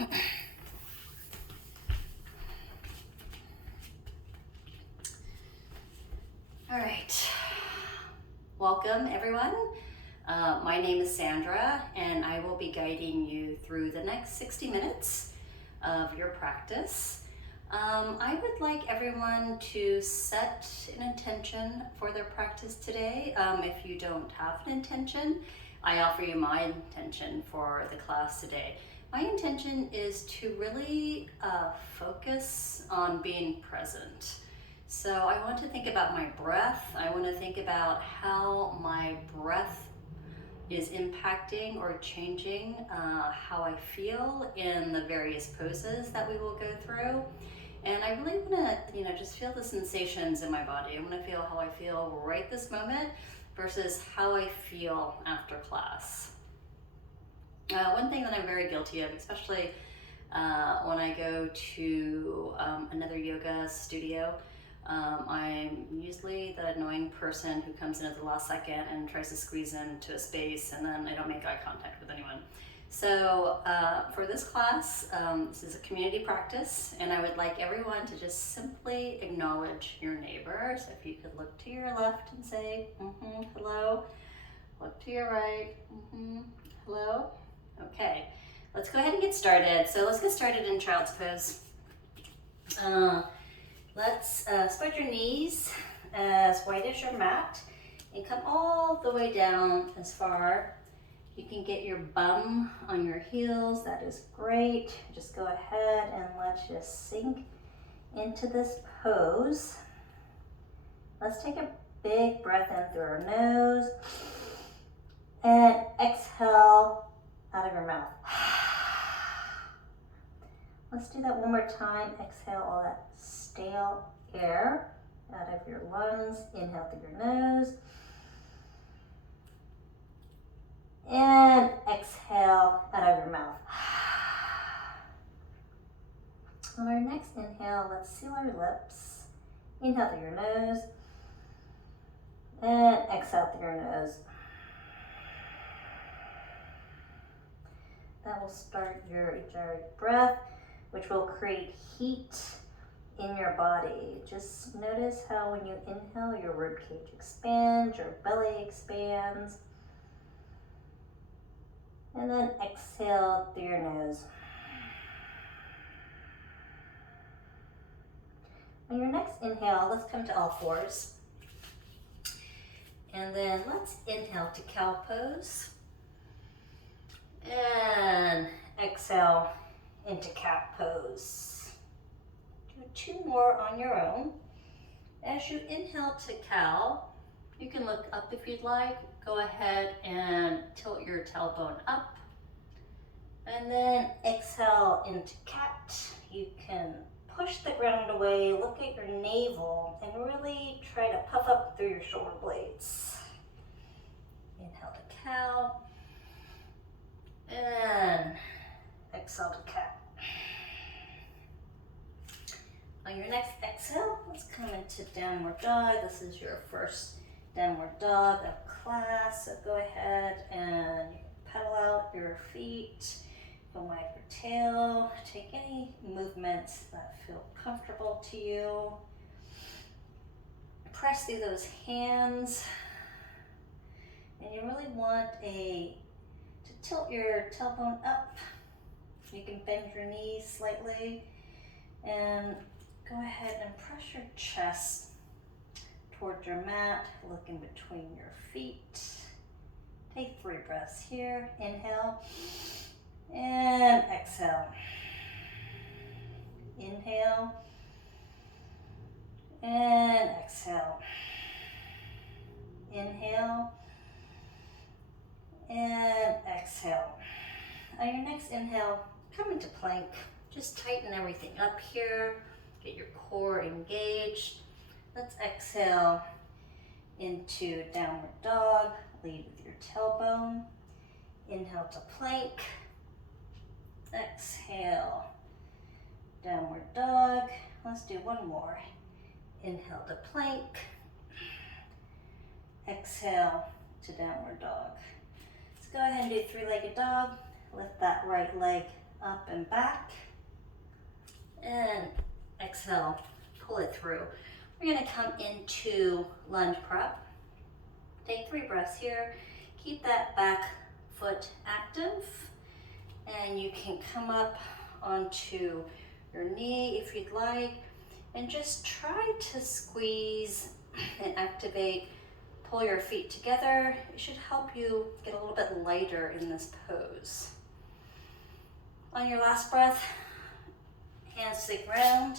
All right, welcome everyone. My name is Sandra and I will be guiding you through the next 60 minutes of your practice. I would like everyone to set an intention for their practice today. If you don't have an intention, I offer you my intention for the class today. My intention is to really focus on being present. So I want to think about my breath. I want to think about how my breath is impacting or changing how I feel in the various poses that we will go through. And I really want to, just feel the sensations in my body. I want to feel how I feel right this moment versus how I feel after class. One thing that I'm very guilty of, especially when I go to another yoga studio, I'm usually the annoying person who comes in at the last second and tries to squeeze into a space, and then I don't make eye contact with anyone. So for this class, this is a community practice, and I would like everyone to just simply acknowledge your neighbor. So if you could look to your left and say, hello. Look to your right, hello. Okay, let's go ahead and get started. So let's get started in child's pose. Let's spread your knees as wide as your mat and come all the way down as far. You can get your bum on your heels, that is great. Just go ahead and let's just sink into this pose. Let's take a big breath in through our nose and exhale out of your mouth. Let's do that one more time. Exhale all that stale air out of your lungs. Inhale through your nose. And exhale out of your mouth. On our next inhale, let's seal our lips. Inhale through your nose. And exhale through your nose. That will start your ujjayi breath, which will create heat in your body. Just notice how when you inhale, your ribcage expands, your belly expands. And then exhale through your nose. On your next inhale, let's come to all fours. And then let's inhale to cow pose. And exhale into cat pose. Do 2 more on your own. As you inhale to cow, you can look up if you'd like. Go ahead and tilt your tailbone up. And then exhale into cat. You can push the ground away, look at your navel, and really try to puff up through your shoulder blades. Inhale to cow. And exhale to cat. On your next exhale, let's come into downward dog. This is your first downward dog of class. So go ahead and pedal out your feet. Go wag your tail. Take any movements that feel comfortable to you. Press through those hands. And you really want to tilt your tailbone up. You can bend your knees slightly and go ahead and press your chest toward your mat. Look in between your feet. Take 3 breaths here. Inhale and exhale. Inhale and exhale. Inhale and exhale. On your next inhale, come into plank. Just tighten everything up here. Get your core engaged. Let's exhale into downward dog. Lead with your tailbone. Inhale to plank. Exhale, downward dog. Let's do one more. Inhale to plank. Exhale to downward dog. Let's go ahead and do 3-legged dog. Lift that right leg up and back. And exhale, pull it through. We're gonna come into lunge prep. Take 3 breaths here. Keep that back foot active. And you can come up onto your knee if you'd like. And just try to squeeze and activate. Pull your feet together. It should help you get a little bit lighter in this pose. On your last breath, hands to the ground.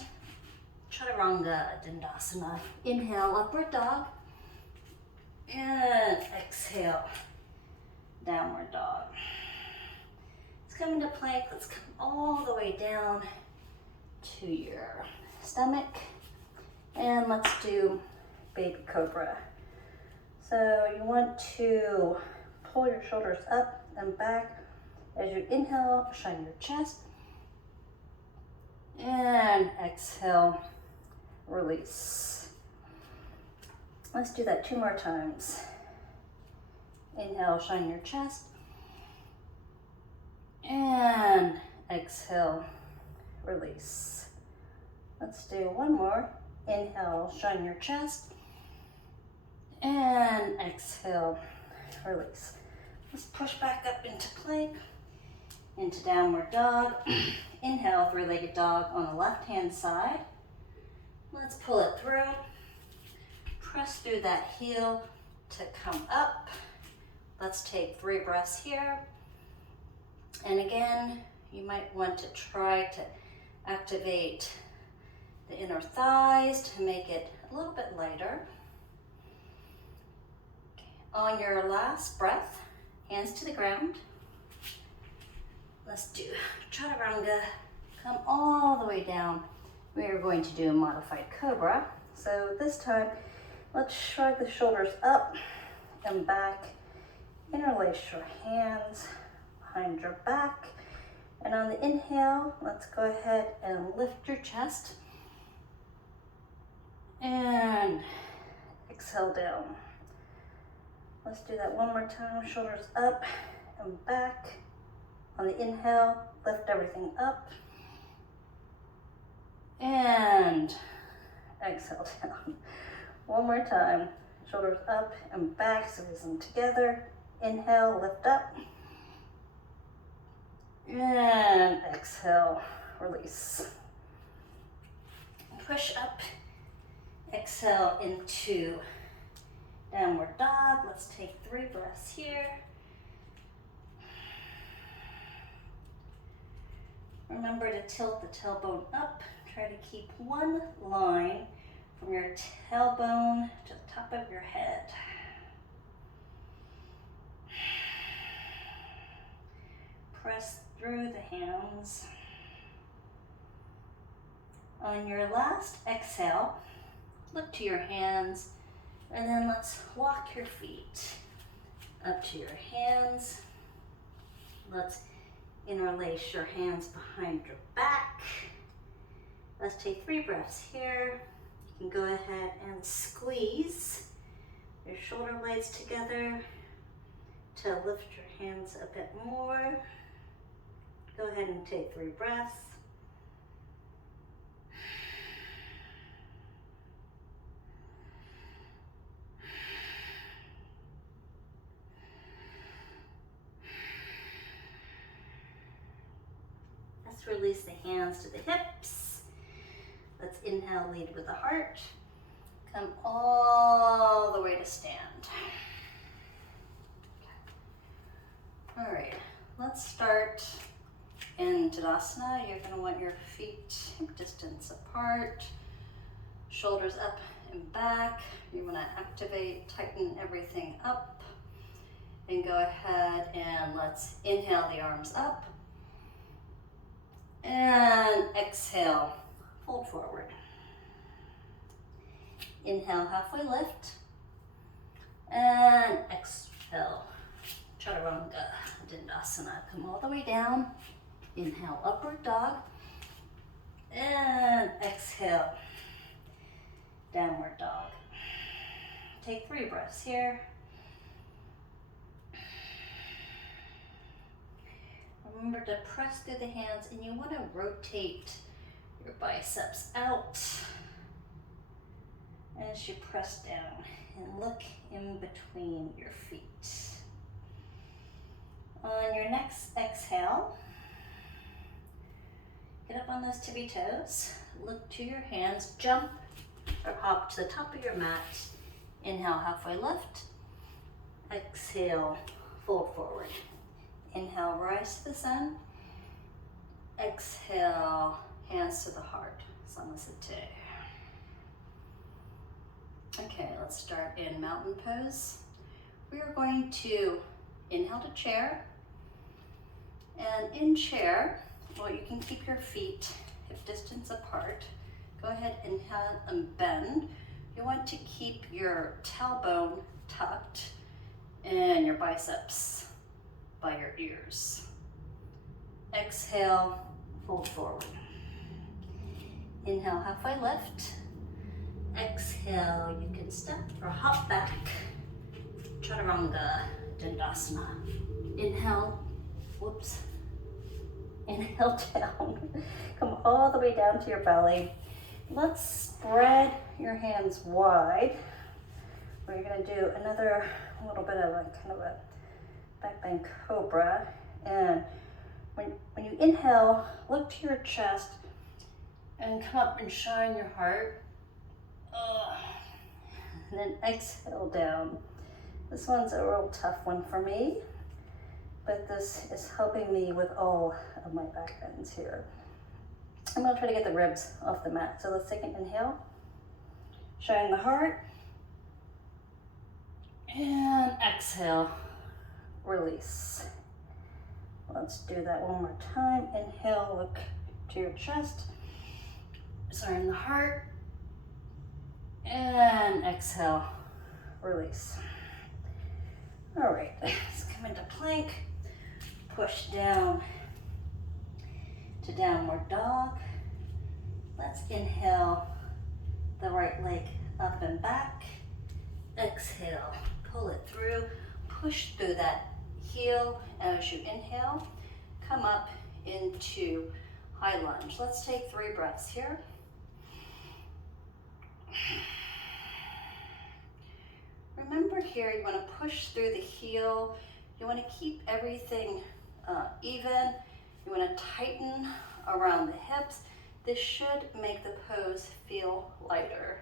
Chaturanga Dandasana. Inhale, upward dog. And exhale, downward dog. Let's come into plank. Let's come all the way down to your stomach. And let's do baby cobra. So you want to pull your shoulders up and back. As you inhale, shine your chest. And exhale, release. Let's do that 2 more times. Inhale, shine your chest. And exhale, release. Let's do 1 more. Inhale, shine your chest. And exhale, release. Let's push back up into plank, into downward dog. Inhale, 3-legged dog on the left-hand side. Let's pull it through. Press through that heel to come up. Let's take 3 breaths here. And again, you might want to try to activate the inner thighs to make it a little bit lighter. On your last breath, hands to the ground. Let's do chaturanga. Come all the way down. We are going to do a modified cobra. So this time, let's shrug the shoulders up and back. Interlace your hands behind your back. And on the inhale, let's go ahead and lift your chest. And exhale down. Let's do that 1 more time. Shoulders up and back. On the inhale, lift everything up. And exhale down. 1 more time. Shoulders up and back, squeeze them together. Inhale, lift up. And exhale, release. Push up. Exhale into downward dog. Let's take 3 breaths here. Remember to tilt the tailbone up. Try to keep 1 line from your tailbone to the top of your head. Press through the hands. On your last exhale, look to your hands, and then let's walk your feet up to your hands. Let's interlace your hands behind your back. Let's take 3 breaths here. You can go ahead and squeeze your shoulder blades together to lift your hands a bit more. Go ahead and take 3 breaths. Let's release the hands to the hips. Let's inhale, lead with the heart. Come all the way to stand. All right, let's start in Tadasana. You're gonna want your feet hip distance apart, shoulders up and back. You wanna activate, tighten everything up. And go ahead and let's inhale the arms up. And exhale, fold forward. Inhale, halfway lift. And exhale, Chaturanga Dandasana. Come all the way down. Inhale, upward dog. And exhale, downward dog. Take 3 breaths here. Remember to press through the hands, and you want to rotate your biceps out as you press down and look in between your feet. On your next exhale, get up on those tippy toes, look to your hands, jump or hop to the top of your mat. Inhale, halfway lift. Exhale, fold forward. Inhale, rise to the sun. Exhale, hands to the heart, Samasthiti. Okay, let's start in mountain pose. We are going to inhale to chair. And in chair, well, you can keep your feet hip distance apart. Go ahead, inhale and bend. You want to keep your tailbone tucked and your biceps by your ears. Exhale, fold forward. Inhale, halfway lift. Exhale, you can step or hop back. Chaturanga Dandasana. Inhale, whoops. Inhale down. Come all the way down to your belly. Let's spread your hands wide. We're going to do another little bit of a kind of a back bend cobra. And when you inhale, look to your chest and come up and shine your heart. And then exhale down. This one's a real tough one for me, but this is helping me with all of my back bends here. I'm gonna try to get the ribs off the mat. So let's take an inhale, shine the heart, and exhale, release. Let's do that one more time. Inhale, look to your chest, shine the heart, and exhale, release. All right, let's come into plank, push down to downward dog. Let's inhale the right leg up and back. Exhale, pull it through, push through that heel as you inhale. Come up into high lunge. Let's take 3 breaths here. Remember here, you want to push through the heel. You want to keep everything even. You want to tighten around the hips. This should make the pose feel lighter.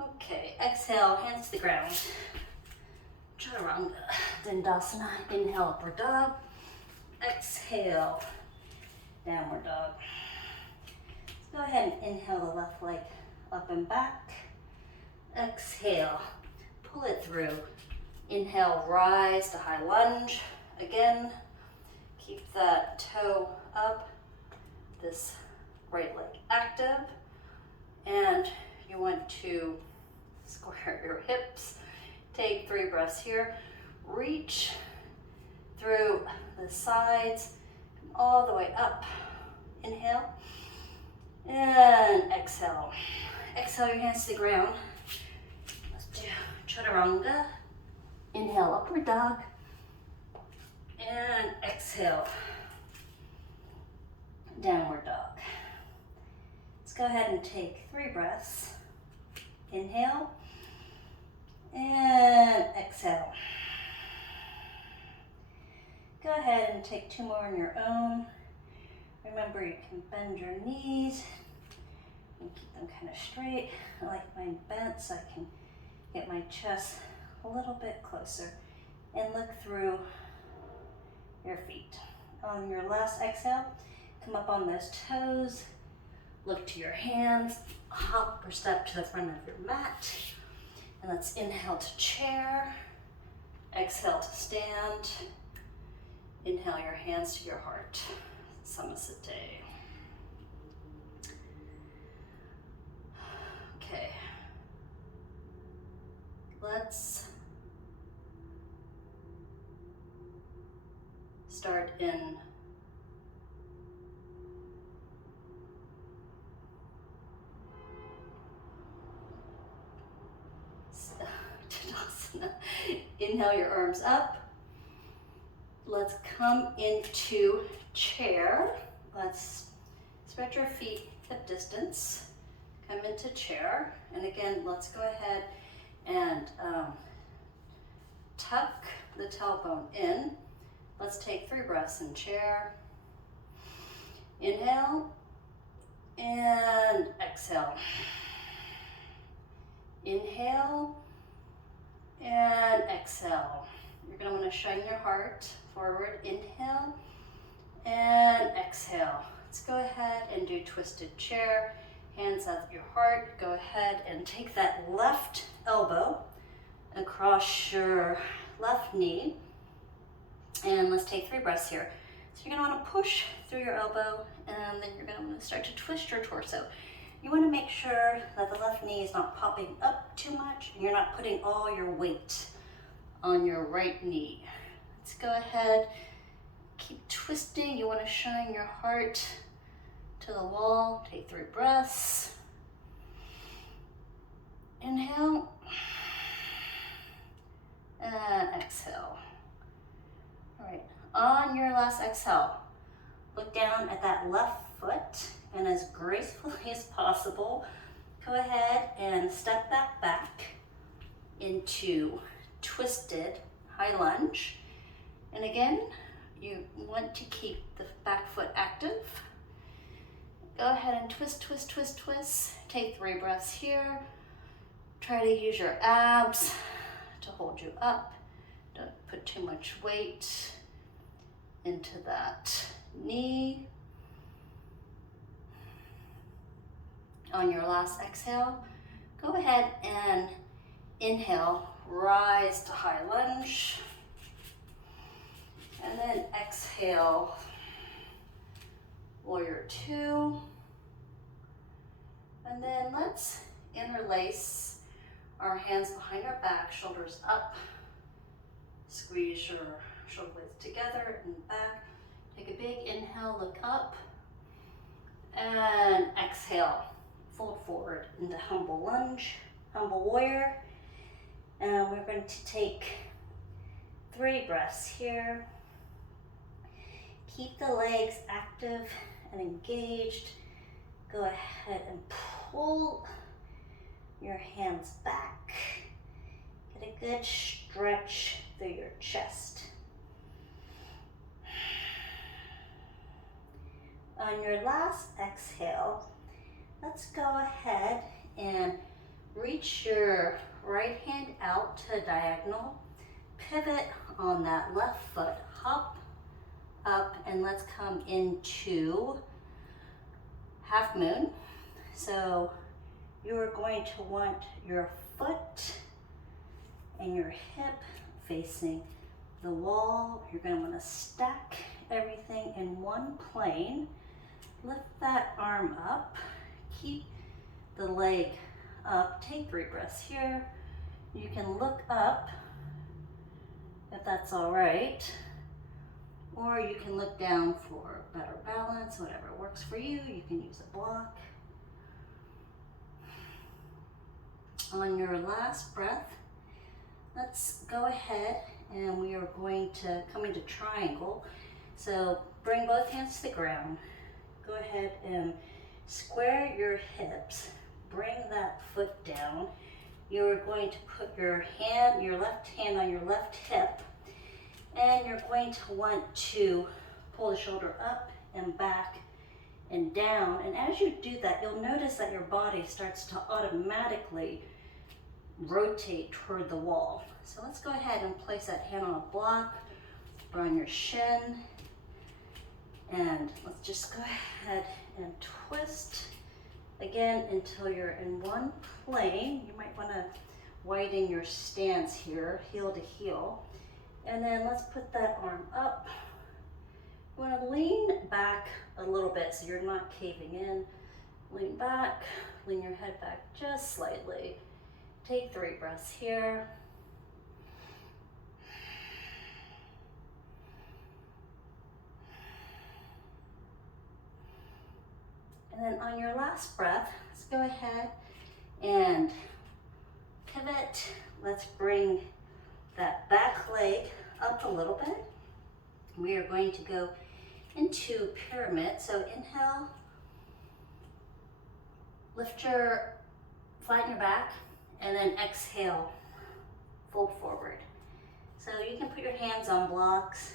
Okay, exhale, hands to the ground. Chaturanga Dandasana. Inhale, upward dog. Exhale, downward dog. Let's go ahead and inhale the left leg up and back. Exhale, pull it through. Inhale, rise to high lunge. Again, keep that toe up, this right leg active, and you want to square your hips. Take 3 breaths here. Reach through the sides, come all the way up. Inhale, and exhale. Exhale your hands to the ground. Let's do Chaturanga. Inhale, upward dog. And exhale, downward dog. Let's go ahead and take 3 breaths. Inhale, and exhale. Go ahead and take 2 more on your own. Remember, you can bend your knees and keep them kind of straight. I like mine bent so I can get my chest a little bit closer and look through your feet. On your last exhale, come up on those toes, look to your hands, hop or step to the front of your mat, and let's inhale to chair, exhale to stand, inhale your hands to your heart, Samasthiti. Okay, let's start in Tadasana. Inhale your arms up, let's come into chair. Let's spread your feet hip distance. Come into chair. And again, let's go ahead and tuck the tailbone in. Let's take 3 breaths in chair. Inhale and exhale. Inhale and exhale. You're going to want to shine your heart forward. Inhale and exhale. Let's go ahead and do twisted chair. Hands at your heart. Go ahead and take that left elbow across your left knee. And let's take 3 breaths here. So you're going to want to push through your elbow, and then you're going to want to start to twist your torso. You want to make sure that the left knee is not popping up too much, and you're not putting all your weight on your right knee. Let's go ahead, keep twisting. You want to shine your heart to the wall. Take 3 breaths. Inhale and exhale. All right, on your last exhale, look down at that left foot, and as gracefully as possible, go ahead and step that back into twisted high lunge. And again, you want to keep the back foot active. Go ahead and twist, twist, twist, twist. Take 3 breaths here. Try to use your abs to hold you up. Don't put too much weight into that knee. On your last exhale, go ahead and inhale, rise to high lunge. And then exhale, warrior 2. And then let's interlace our hands behind our back, shoulders up. Squeeze your shoulder blades together and back. Take a big inhale, look up. And exhale, fold forward into humble lunge, humble warrior. And we're going to take 3 breaths here. Keep the legs active and engaged. Go ahead and pull your hands back. Get a good stretch through your chest. On your last exhale, let's go ahead and reach your right hand out to diagonal. Pivot on that left foot, hop up, and let's come into half moon. So you're going to want your foot and your hip facing the wall. You're going to want to stack everything in one plane. Lift that arm up. Keep the leg up. Take 3 breaths here. You can look up if that's all right, or you can look down for better balance, whatever works for you. You can use a block. On your last breath, let's go ahead and we are going to come into triangle. So bring both hands to the ground. Go ahead and square your hips. Bring that foot down. You're going to put your left hand on your left hip, and you're going to want to pull the shoulder up and back and down. And as you do that, you'll notice that your body starts to automatically rotate toward the wall. So let's go ahead and place that hand on a block or on your shin. And let's just go ahead and twist again until you're in one plane. You might want to widen your stance here, heel to heel. And then let's put that arm up. You want to lean back a little bit so you're not caving in. Lean back, lean your head back just slightly. Take 3 breaths here. And then on your last breath, let's go ahead and pivot. Let's bring that back leg up a little bit. We are going to go into pyramid. So inhale, flatten your back, and then exhale, fold forward. So you can put your hands on blocks,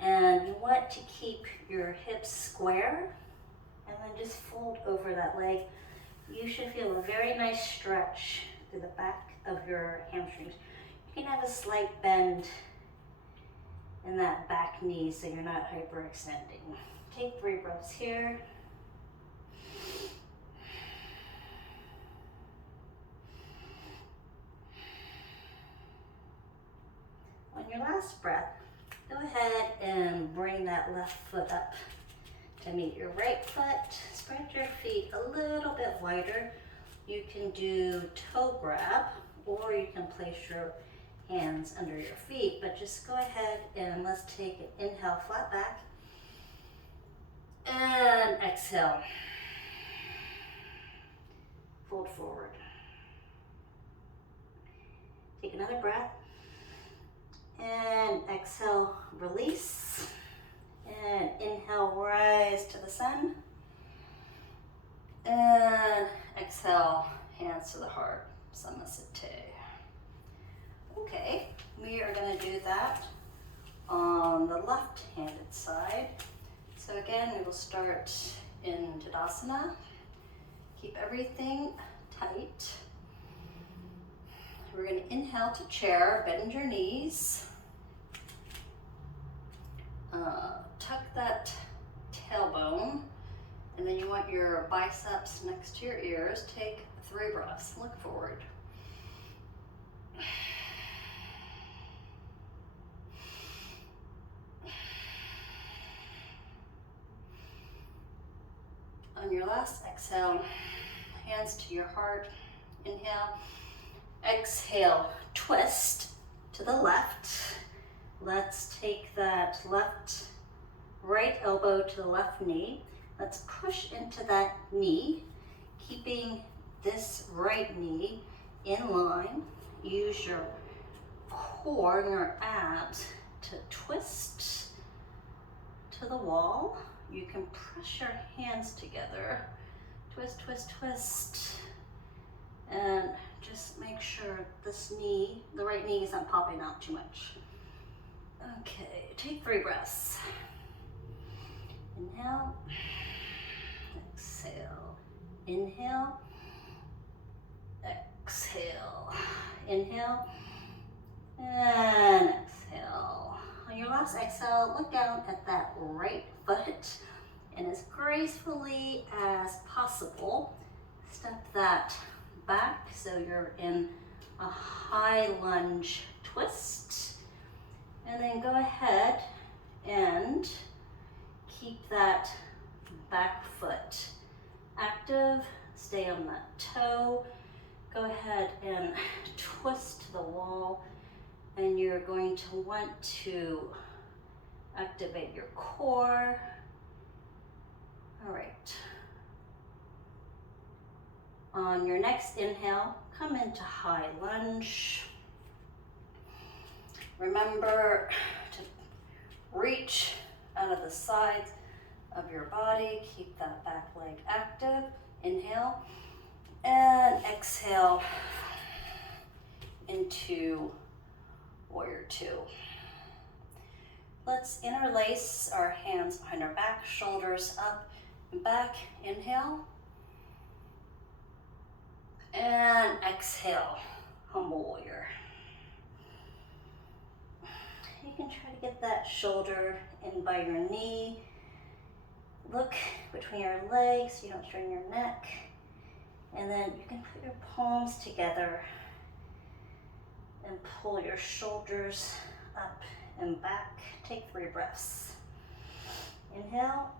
and you want to keep your hips square, and then just fold over that leg. You should feel a very nice stretch through the back of your hamstrings. You can have a slight bend in that back knee so you're not hyperextending. Take 3 breaths here. On your last breath, go ahead and bring that left foot up to meet your right foot. Spread your feet a little bit wider. You can do toe grab, or you can place your hands under your feet, but just go ahead and let's take an inhale, flat back, and exhale, fold forward. Take another breath, and exhale, release, and inhale, rise to the sun, and exhale, hands to the heart, Samasthiti. Okay, we are going to do that on the left-handed side. So again, we will start in Tadasana. Keep everything tight. We're going to inhale to chair, bend your knees. Tuck that tailbone, and then you want your biceps next to your ears. Take 3 breaths. Look forward. On your last exhale, hands to your heart. Inhale. Exhale, twist to the left. Let's take that right elbow to the left knee. Let's push into that knee, keeping this right knee in line. Use your core and your abs to twist to the wall. You can press your hands together. Twist, twist, twist. And just make sure this knee, the right knee, isn't popping out too much. Okay, take 3 breaths. Inhale, exhale, inhale, exhale, inhale, and exhale. On your last exhale, look down at that right foot, and as gracefully as possible, step that back so you're in a high lunge twist. And then go ahead and keep that back foot active. Stay on that toe. Go ahead and twist to the wall. And you're going to want to activate your core. All right. On your next inhale, come into high lunge. Remember to reach out of the sides of your body. Keep that back leg active. Inhale and exhale into Warrior 2. Let's interlace our hands behind our back, shoulders up and back. Inhale and exhale, Humble Warrior. You can try to get that shoulder in by your knee. Look between your legs so you don't strain your neck. And then you can put your palms together and pull your shoulders up and back. Take 3 breaths. Inhale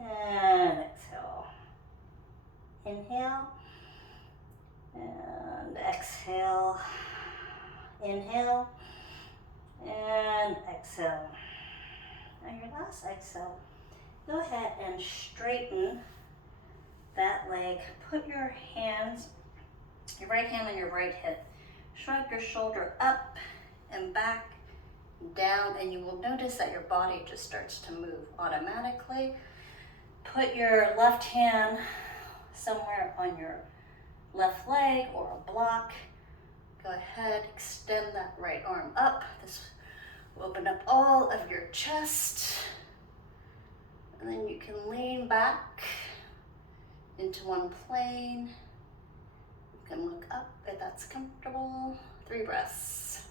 and exhale. Inhale and exhale. Inhale and exhale. On your last exhale, go ahead and straighten that leg. Put your hands, your right hand on your right hip. Shrug your shoulder up and back. down, and you will notice that your body just starts to move automatically. Put your left hand somewhere on your left leg or a block. Go ahead, extend that right arm up. This will open up all of your chest. And then you can lean back into one plane. You can look up if that's comfortable. 3 breaths.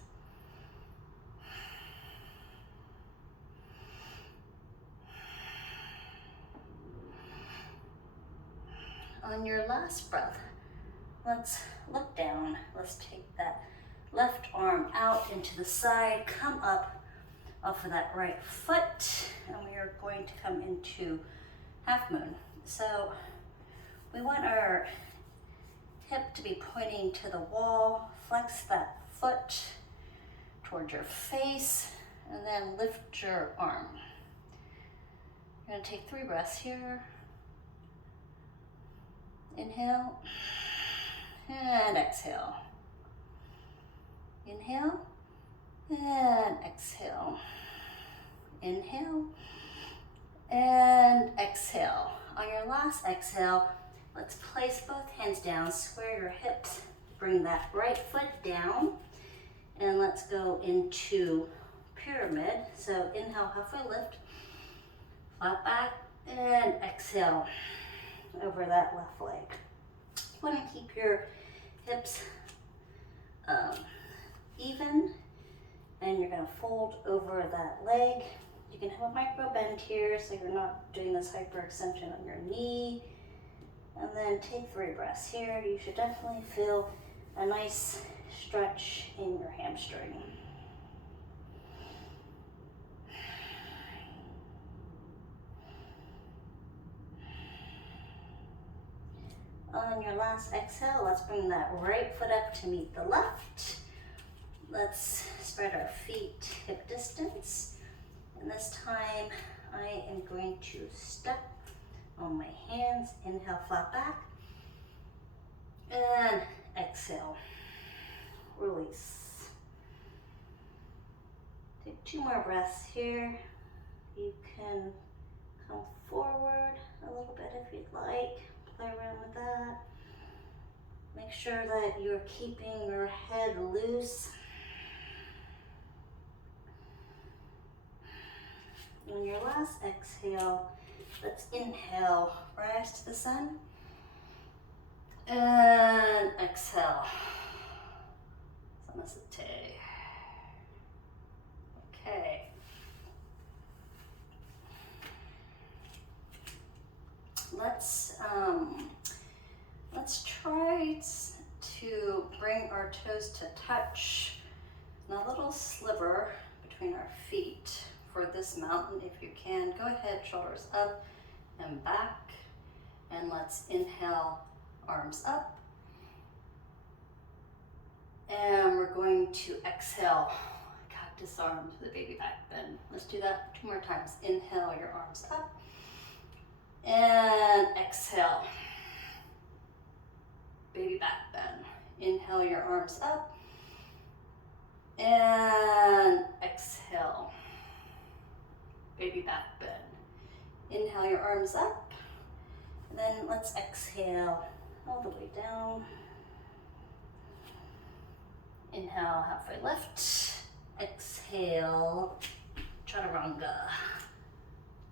On your last breath, let's look down. Let's take that left arm out into the side, come up off of that right foot, and we are going to come into half moon. So we want our hip to be pointing to the wall. Flex that foot towards your face, and then lift your arm. You're going to take 3 breaths here. Inhale and exhale. Inhale and exhale. Inhale and exhale. On your last exhale, let's place both hands down, square your hips, bring that right foot down, and let's go into pyramid. So inhale, halfway lift, flat back, and exhale over that left leg. You want to keep your hips even, and you're going to fold over that leg. You can have a micro bend here so you're not doing this hyperextension on your knee. And then take 3 breaths here. You should definitely feel a nice stretch in your hamstring. On your last exhale, let's bring that right foot up to meet the left. Let's spread our feet hip distance. And this time, I am going to step on my hands. Inhale, flat back. And exhale, release. Take 2 more breaths here. You can come forward a little bit if you'd like. Play around with that. Make sure that you're keeping your head loose. On your last exhale, let's inhale, rise to the sun. And exhale. Samasate. Okay. Let's try to bring our toes to touch and a little sliver between our feet for this mountain. If you can, go ahead, shoulders up and back, and let's inhale, arms up, and we're going to exhale, cactus arms with a baby back bend. Let's do that 2 more times. Inhale, your arms up, and exhale, baby back bend. Inhale, your arms up, and exhale, baby back bend. Inhale, your arms up, and then let's exhale all the way down. Inhale, halfway lift. Exhale, chaturanga.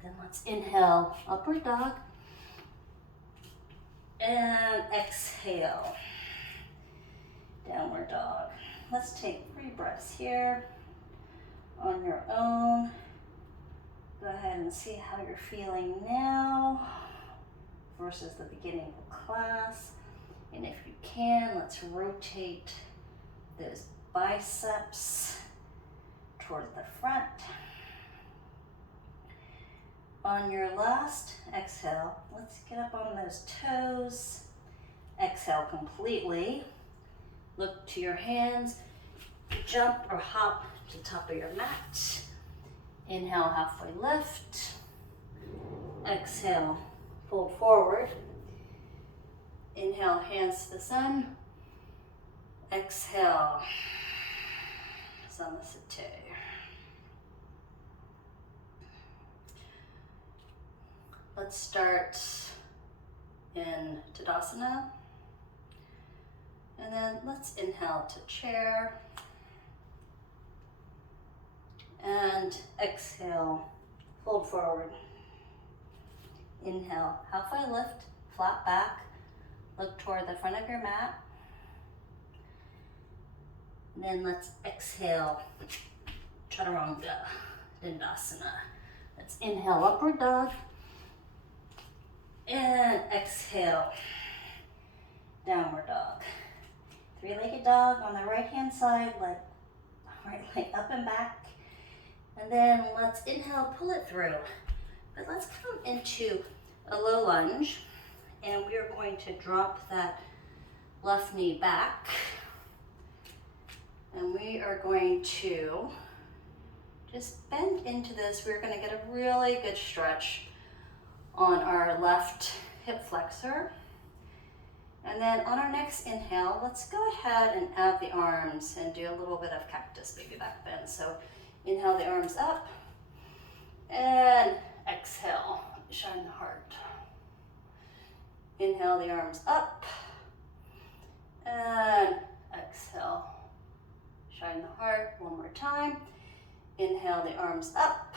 Then let's inhale, upward dog. And exhale, downward dog. Let's take 3 breaths here on your own. Go ahead and see how you're feeling now versus the beginning of class. And if you can, let's rotate those biceps toward the front. On your last exhale, let's get up on those toes. Exhale completely. Look to your hands. Jump or hop to the top of your mat. Inhale, halfway lift. Exhale, fold forward. Inhale, hands to the sun. Exhale, Samasate. let's start in Tadasana. And then let's inhale to chair. And exhale, fold forward. Inhale, halfway lift, flat back. Look toward the front of your mat. And then let's exhale, Chaturanga Dandasana. Let's inhale, upward dog. And exhale, downward dog. Three-legged dog on the right-hand side, right leg up and back. And then let's inhale, pull it through. But let's come into a low lunge. And we are going to drop that left knee back. And we are going to just bend into this. We're going to get a really good stretch on our left hip flexor. And then on our next inhale, let's go ahead and add the arms and do a little bit of cactus baby back bend. So inhale the arms up and exhale, shine the heart. Inhale the arms up and exhale, shine the heart. One more time. Inhale the arms up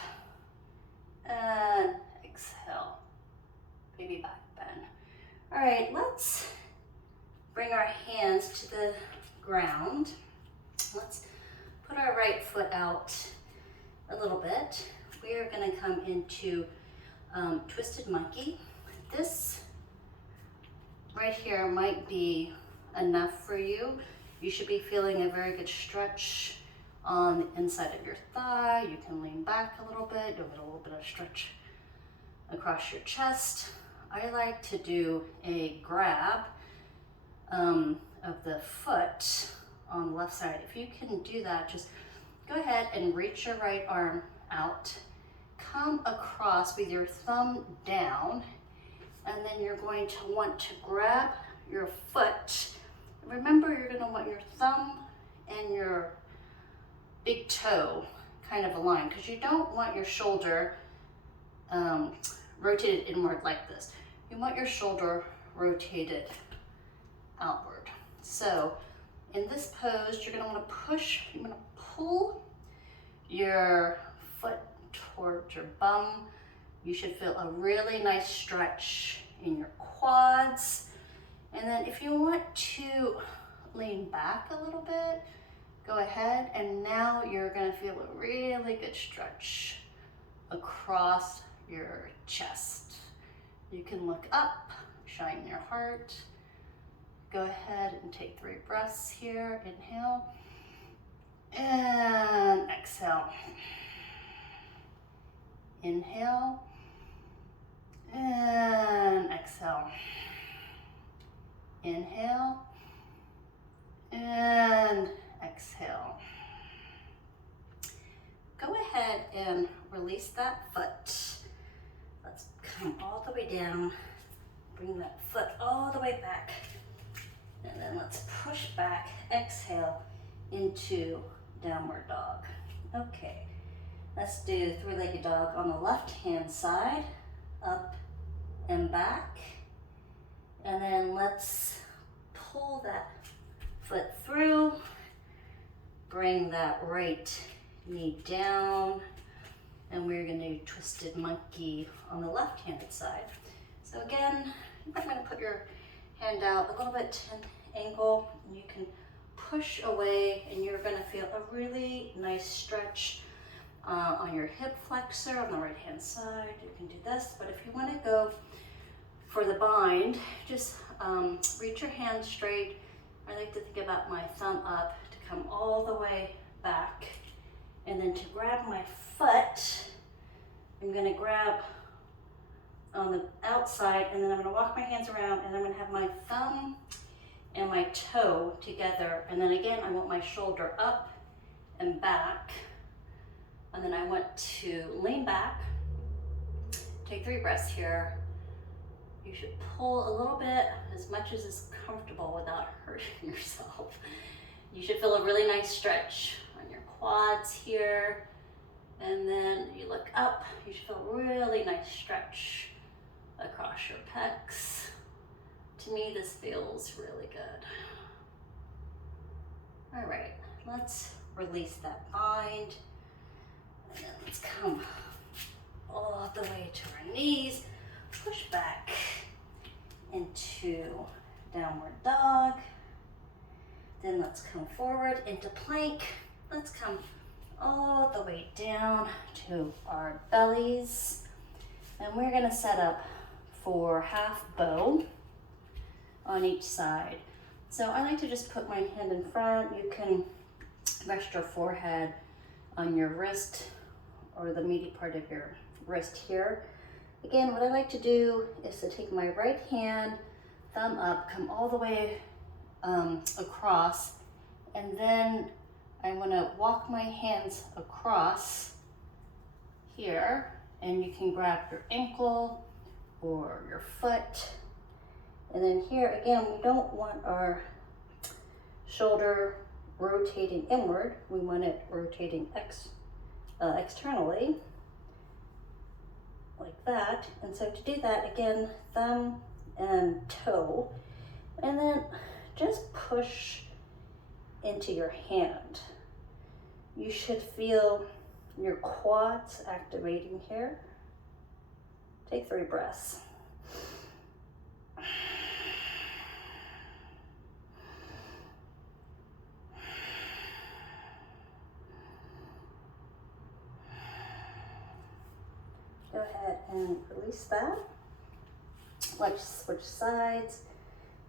and exhale, baby back bend. All right, let's bring our hands to the ground. Let's put our right foot out a little bit. We are going to come into twisted monkey. This right here might be enough for you. You should be feeling a very good stretch on the inside of your thigh. You can lean back a little bit. You'll get a little bit of stretch across your chest. I like to do a grab of the foot on the left side. If you can do that, just go ahead and reach your right arm out. Come across with your thumb down, and then you're going to want to grab your foot. Remember, you're going to want your thumb and your big toe kind of aligned, because you don't want your shoulder rotated inward like this. You want your shoulder rotated outward. So in this pose, you're going to want to push, you're going to pull your foot towards your bum. You should feel a really nice stretch in your quads. And then if you want to lean back a little bit, go ahead. And now you're going to feel a really good stretch across your chest. You can look up, shine your heart. Go ahead and take 3 breaths here. Inhale and exhale. Inhale and exhale. Inhale and exhale. Go ahead and release that foot. Let's come all the way down. Bring that foot all the way back. And then let's push back, exhale into downward dog. Okay, let's do 3-legged dog on the left-hand side, up and back. And then let's pull that foot through, bring that right knee down, and we're gonna do twisted monkey on the left-handed side. So again, I'm gonna put your hand out a little bit to an angle, and you can push away, and you're gonna feel a really nice stretch on your hip flexor on the right-hand side. You can do this, but if you wanna go for the bind, just reach your hand straight. I like to think about my thumb up to come all the way back, and then to grab my foot, I'm gonna grab on the outside, and then I'm gonna walk my hands around, and I'm gonna have my thumb and my toe together, and then again I want my shoulder up and back, and then I want to lean back. Take 3 breaths here. You should pull a little bit, as much as is comfortable without hurting yourself. You should feel a really nice stretch on your quads here, and then you look up. You should feel a really nice stretch across your pecs. To me, this feels really good. All right, let's release that bind. And then let's come all the way to our knees, push back into downward dog. Then let's come forward into plank. Let's come all the way down to our bellies. And we're gonna set up for half bow on each side. So I like to just put my hand in front. You can rest your forehead on your wrist or the meaty part of your wrist here. Again, what I like to do is to take my right hand, thumb up, come all the way across, and then I want to walk my hands across here, and you can grab your ankle or your foot. And then here again, we don't want our shoulder rotating inward. We want it rotating externally, like that. And so to do that, again, thumb and toe, and then just push into your hand. You should feel your quads activating here. Take 3 breaths. Go ahead and release that. Let's switch sides.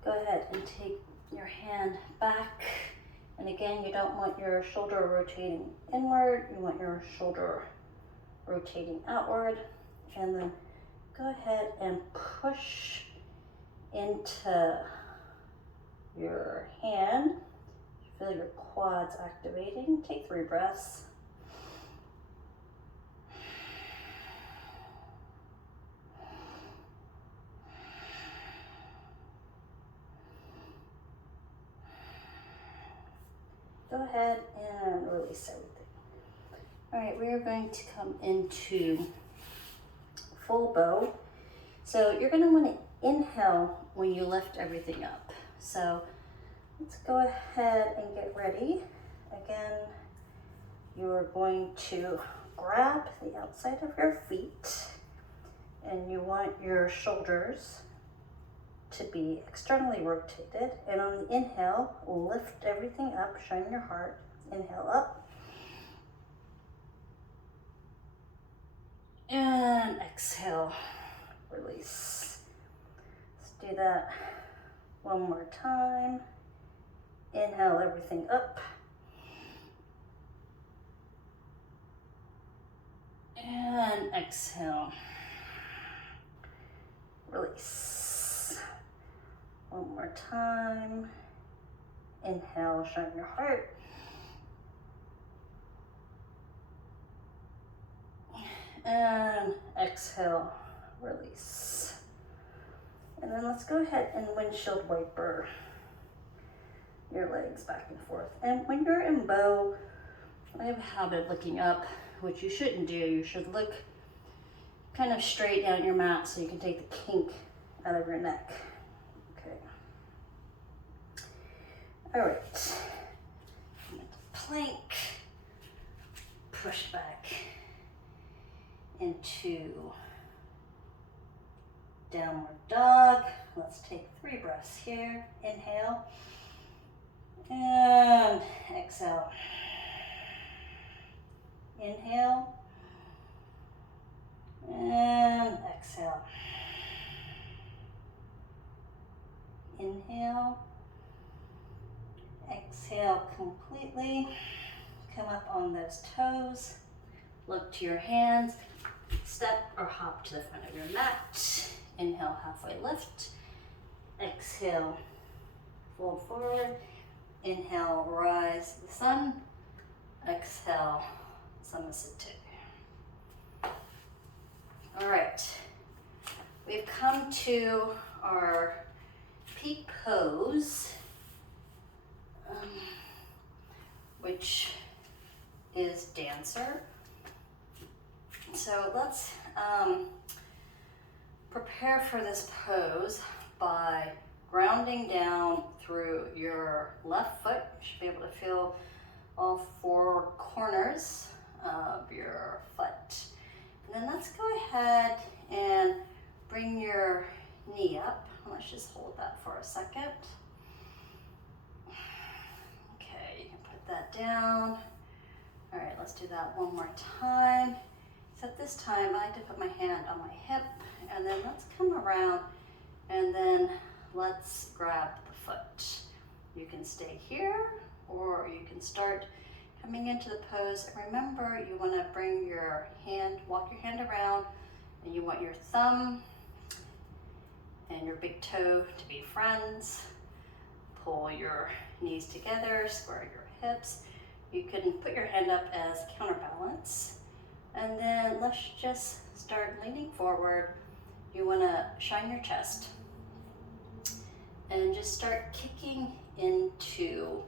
Go ahead and take your hand back. And again, you don't want your shoulder rotating inward. You want your shoulder rotating outward. And then go ahead and push into your hand. Feel your quads activating. Take 3 breaths. Go ahead and release everything. All right, we are going to come into full bow. So you're gonna wanna inhale when you lift everything up. So let's go ahead and get ready. Again, you're going to grab the outside of your feet, and you want your shoulders to be externally rotated. And on the inhale, lift everything up, shine your heart. Inhale up. And exhale, release. Let's do that one more time. Inhale everything up. And exhale, release. One more time. Inhale, shine your heart. And exhale, release. And then let's go ahead and windshield wiper your legs back and forth. And when you're in bow, I have a habit of looking up, which you shouldn't do. You should look kind of straight down your mat so you can take the kink out of your neck. Okay. All right. Plank. Push back into downward dog. Let's take 3 breaths here. Inhale and exhale. Inhale and exhale. Inhale, exhale completely. Come up on those toes. Look to your hands. Step or hop to the front of your mat. Inhale, halfway lift. Exhale, fold forward. Inhale, rise to the sun. Exhale, Samasthiti. All right, we've come to our peak pose, which is dancer. So let's prepare for this pose by grounding down through your left foot. You should be able to feel all four corners of your foot. And then let's go ahead and bring your knee up. Let's just hold that for a second. Okay, you can put that down. All right, let's do that one more time. Except this time I like to put my hand on my hip, and then let's come around and then let's grab the foot. You can stay here or you can start coming into the pose. And remember, you want to bring your hand, walk your hand around, and you want your thumb and your big toe to be friends. Pull your knees together, square your hips. You can put your hand up as counterbalance. And then let's just start leaning forward. You want to shine your chest and just start kicking into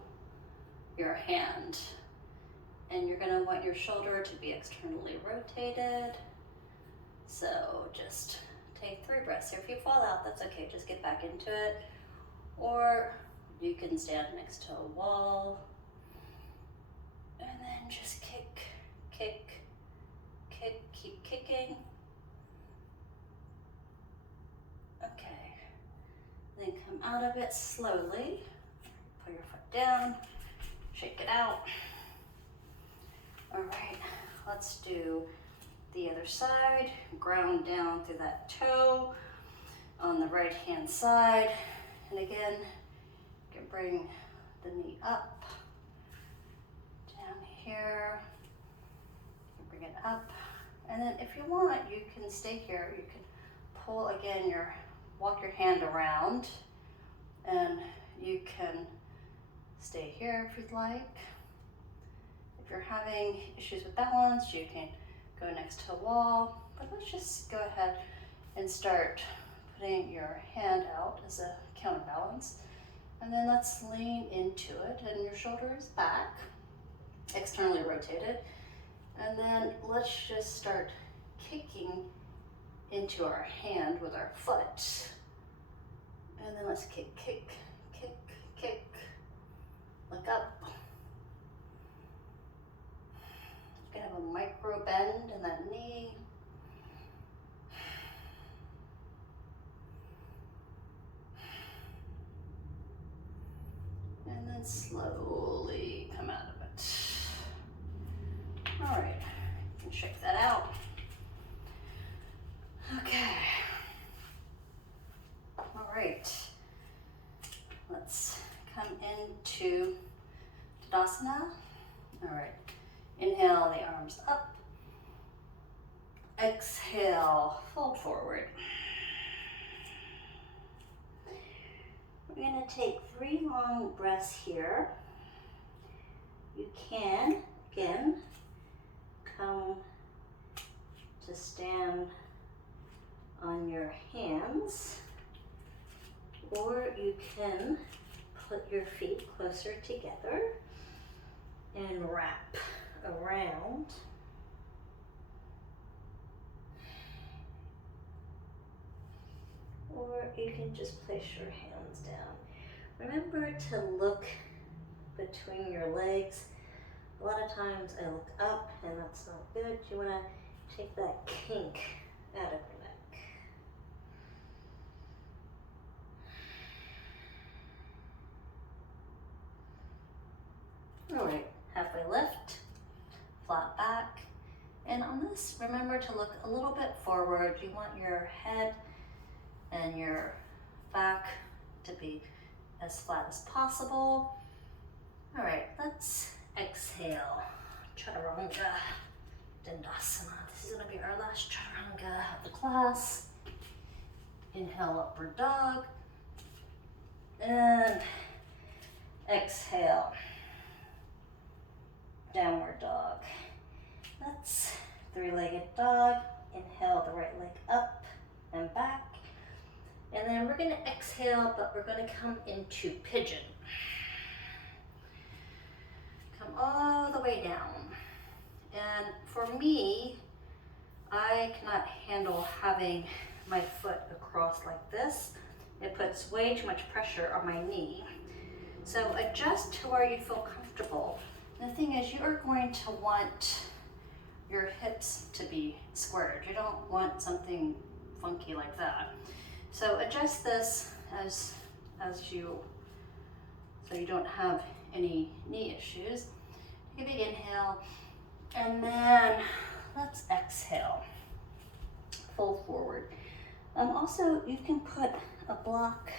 your hand. And you're going to want your shoulder to be externally rotated. So just take 3 breaths here. If you fall out, that's okay. Just get back into it. Or you can stand next to a wall and then just kick, kick, kick, keep kicking. Okay. Then come out of it slowly. Put your foot down, shake it out. All right, let's do the other side. Ground down through that toe on the right hand side. And again, you can bring the knee up, down here, you can bring it up. And then if you want, you can stay here. You can pull again, walk your hand around, and you can stay here if you'd like. If you're having issues with balance, you can go next to a wall, but let's just go ahead and start putting your hand out as a counterbalance. And then let's lean into it, and your shoulder is back, externally rotated. And then let's just start kicking into our hand with our foot. And then let's kick, kick, kick, kick. Look up. You can have a micro bend in that knee. And then slowly come out of it. All right, you can shake that out. Okay. All right. Let's come into Tadasana. All right. Inhale, the arms up. Exhale, fold forward. We're going to take 3 long breaths here. You can, again, come to stand on your hands, or you can put your feet closer together and wrap around. Or you can just place your hands down. Remember to look between your legs. A lot of times I look up and that's not good. You want to take that kink out of your neck. All right, halfway lift, flat back. And on this, remember to look a little bit forward. You want your head and your back to be as flat as possible. All right, let's exhale. Chaturanga Dandasana. This is gonna be our last chaturanga of the class. Inhale, upward dog. And exhale, downward dog. Let's 3-legged dog. Inhale the right leg up and back. And then we're gonna exhale, but we're gonna come into pigeon. Come all the way down. And for me, I cannot handle having my foot across like this, it puts way too much pressure on my knee. So adjust to where you feel comfortable. The thing is, you are going to want your hips to be squared. You don't want something funky like that. So adjust this as you, so you don't have any knee issues. Take a big inhale, and then let's exhale. Fold forward. Also, you can put a block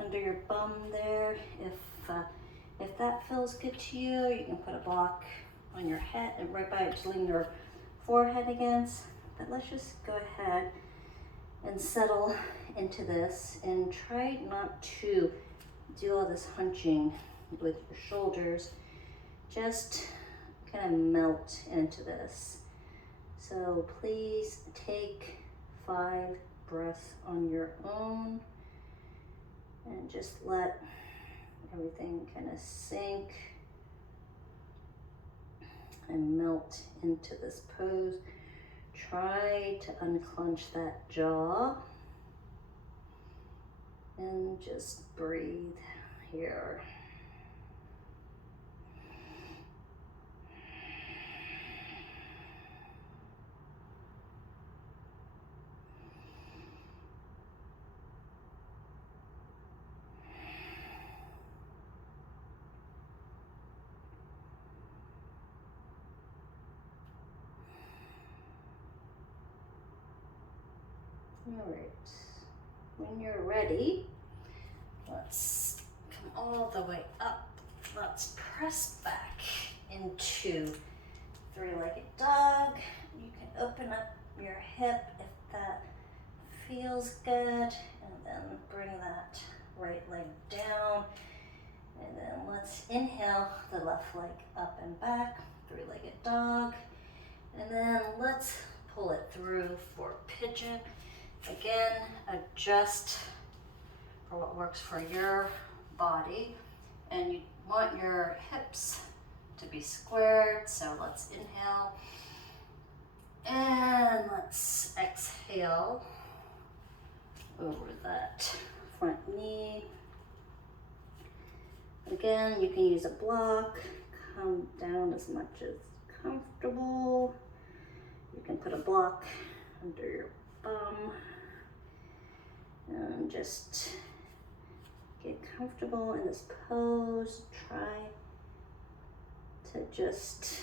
under your bum there if that feels good to you. You can put a block on your head and right by it to lean your forehead against. But let's just go ahead and settle into this and try not to do all this hunching with your shoulders. Just kind of melt into this. So please take 5 breaths on your own and just let everything kind of sink and melt into this pose. Try to unclench that jaw and just breathe here. All right, when you're ready, let's come all the way up. Let's press back into three-legged dog. You can open up your hip if that feels good, and then bring that right leg down. And then let's inhale the left leg up and back, three-legged dog. And then let's pull it through for pigeon. Again, adjust for what works for your body. And you want your hips to be squared, so let's inhale. And let's exhale over that front knee. Again, you can use a block, come down as much as comfortable. You can put a block under your bum and just get comfortable in this pose. Try to just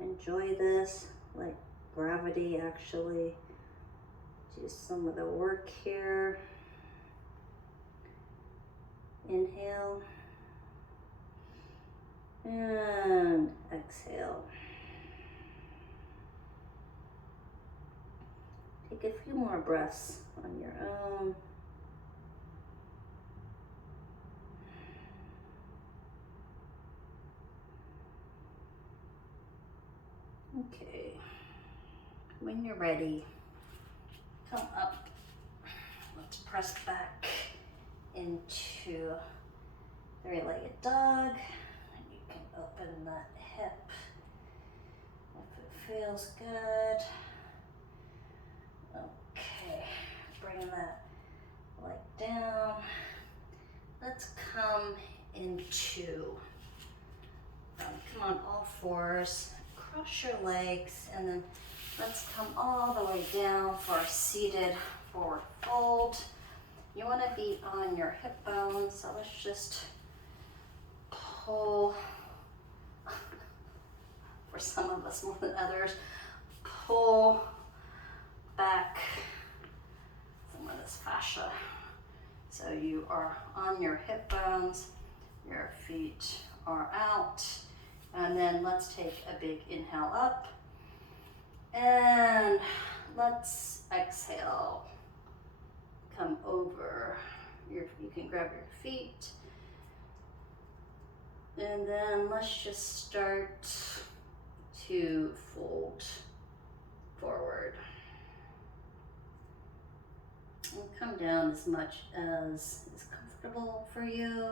enjoy this, like gravity actually do some of the work here. Inhale and exhale. Take a few more breaths on your own. Okay, when you're ready, come up. Let's press back into three-legged dog. And you can open that hip if it feels good. Okay, bring that leg down. Let's come into, come on all fours, cross your legs, and then let's come all the way down for a seated forward fold. You want to be on your hip bones, so let's just pull, for some of us more than others, pull back some of this fascia. So you are on your hip bones, your feet are out, and then let's take a big inhale up, and let's exhale. Come over, you can grab your feet, and then let's just start to fold forward. And come down as much as is comfortable for you.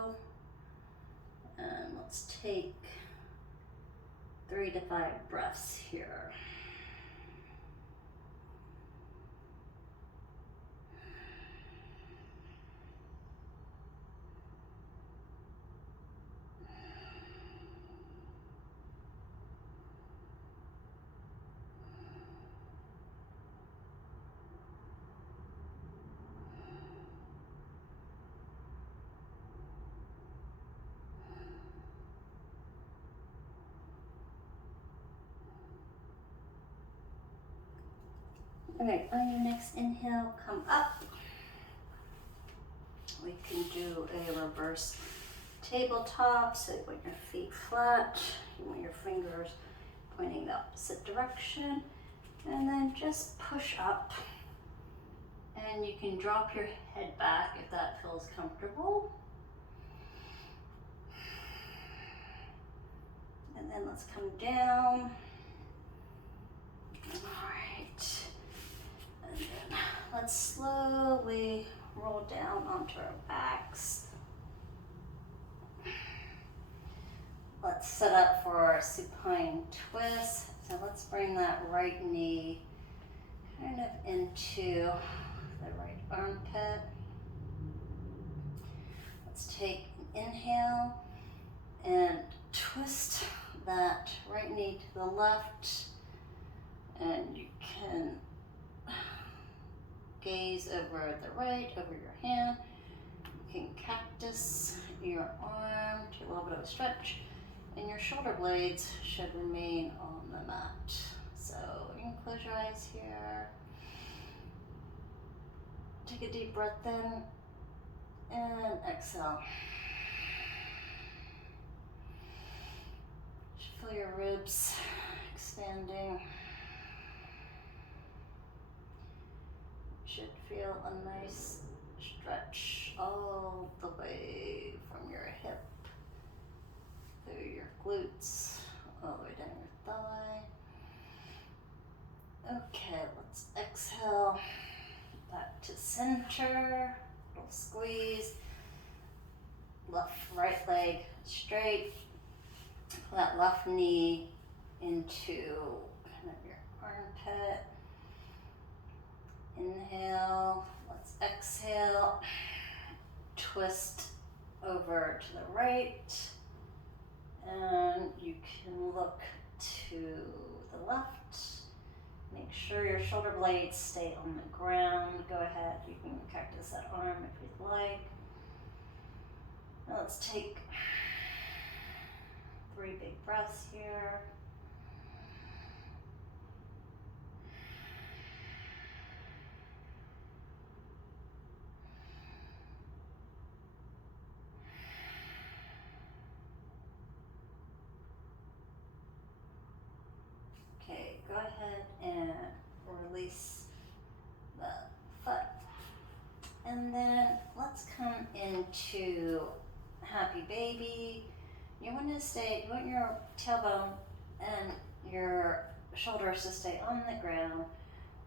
And let's take 3 to 5 breaths here. Okay, on your next inhale, come up. We can do a reverse tabletop, so you want your feet flat, you want your fingers pointing the opposite direction, and then just push up. And you can drop your head back if that feels comfortable. And then let's come down. All right. And then let's slowly roll down onto our backs. Let's set up for our supine twist. So let's bring that right knee kind of into the right armpit. Let's take an inhale and twist that right knee to the left, and you can gaze over the right, over your hand. You can cactus your arm to a little bit of a stretch, and your shoulder blades should remain on the mat. So you can close your eyes here. Take a deep breath in and exhale. Feel your ribs expanding. You should feel a nice stretch all the way from your hip through your glutes, all the way down your thigh. Okay, let's exhale back to center. Little squeeze. Left, right leg straight. That left knee into kind of your armpit. Inhale. Let's exhale. Twist over to the right. And you can look to the left. Make sure your shoulder blades stay on the ground. Go ahead, you can cactus that arm if you'd like. Now let's take 3 big breaths here. Okay, go ahead and release the foot. And then let's come into happy baby. You want your tailbone and your shoulders to stay on the ground.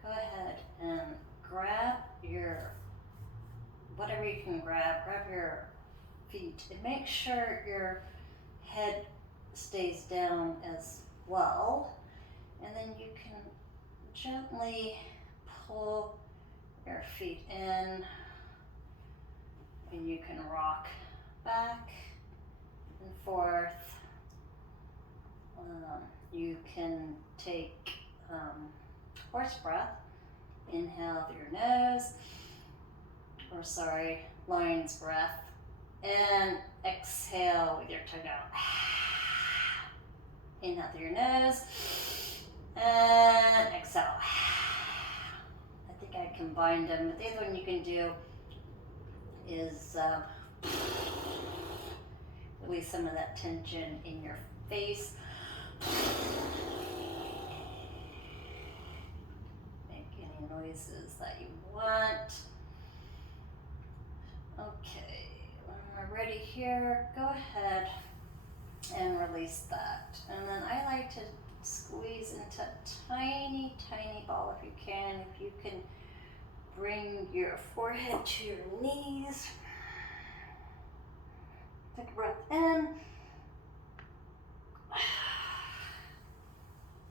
Go ahead and grab whatever you can grab your feet, and make sure your head stays down as well. And then you can gently pull your feet in, and you can rock back and forth. You can take horse breath. Inhale through your nose, lion's breath, and exhale with your tongue out. Inhale through your nose, and exhale. I think I combined them, but the other one you can do is release some of that tension in your face. Make any noises that you want. Okay, when we're ready here, go ahead and release that. And then I like to squeeze into a tiny, tiny ball if you can. If you can bring your forehead to your knees. Take a breath in.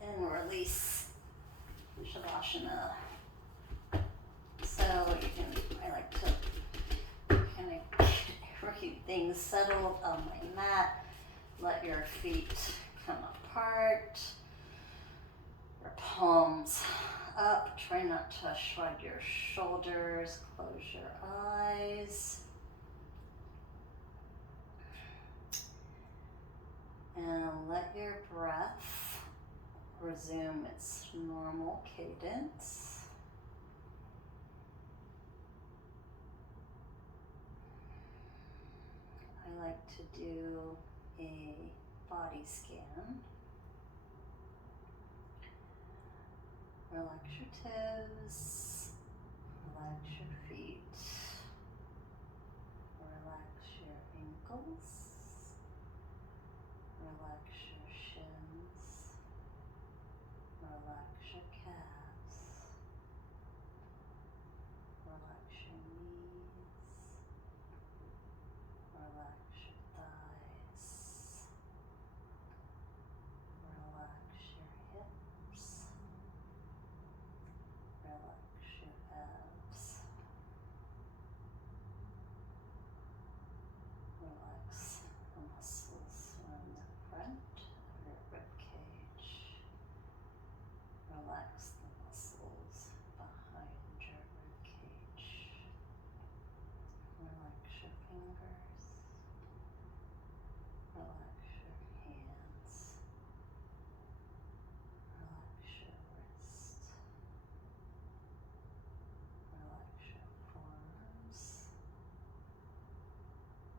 And release Shavasana. So I like to kind of keep things settled on my mat. Let your feet come apart. Your palms up. Try not to shrug your shoulders. Close your eyes. And let your breath resume its normal cadence. like to do a body scan. Relax your toes, relax your feet, relax your ankles, relax your shins, relax your calves, relax your knees, relax your thighs, relax your hips, relax your abs, relax the muscles on the front of your rib cage, relax the muscles behind your rib cage, relax your fingers, relax your hands, relax your wrist, relax your forearms,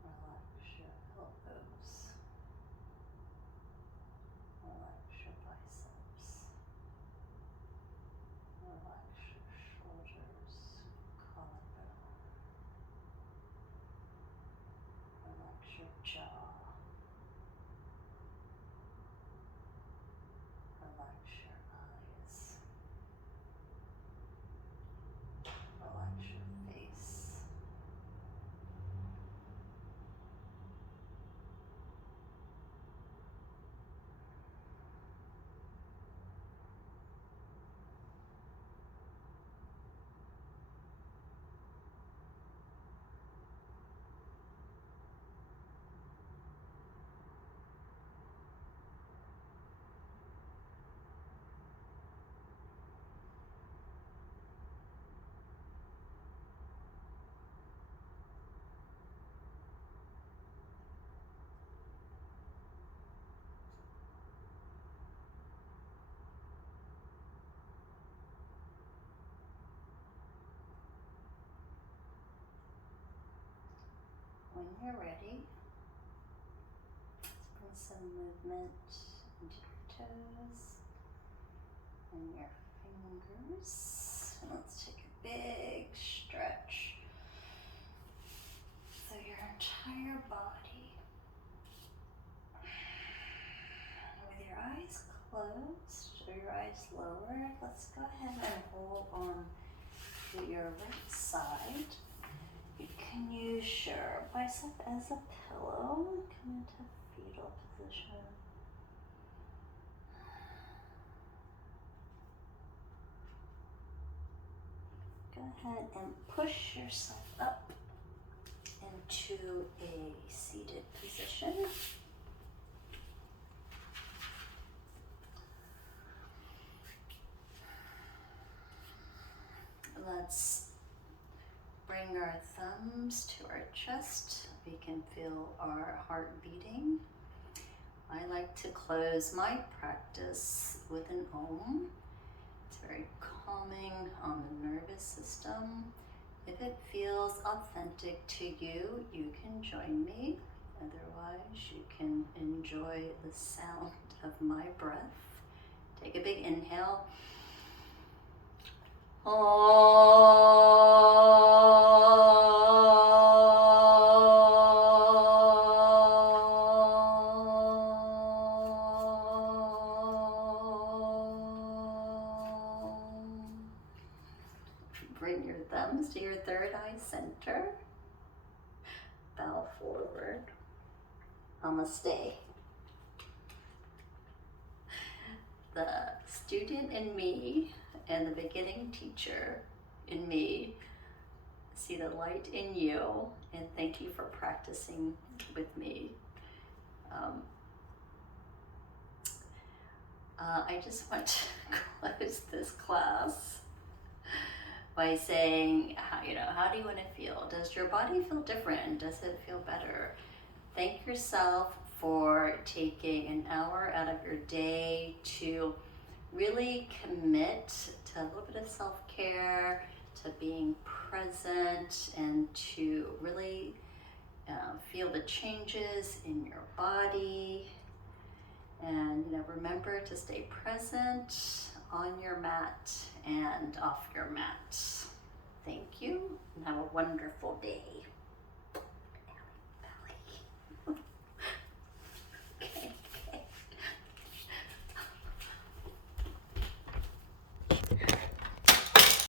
relax your elbows, relax your biceps, relax your shoulders, collarbone, relax your jaw, relax your eyes, relax your face, when you're ready, let's bring some movement into your toes and your fingers. And let's take a big stretch through your entire body. With your eyes closed or your eyes lowered, let's go ahead and hold on to your right side. You can use your bicep as a pillow. Come into fetal position. Go ahead and push yourself up into a seated position. Let's bring our thumbs to our chest. We can feel our heart beating. I like to close my practice with an Om. It's very calming on the nervous system. If it feels authentic to you, you can join me. Otherwise, you can enjoy the sound of my breath. Take a big inhale. Bring your thumbs to your third eye center. Bow forward. Namaste. The student in me and the beginning teacher in me see the light in you, and thank you for practicing with me. I just want to close this class by saying, how do you want to feel? Does your body feel different? Does it feel better? Thank yourself for taking an hour out of your day to really commit to a little bit of self-care, to being present, and to really Feel the changes in your body, and remember to stay present on your mat and off your mat. Thank you, and have a wonderful day.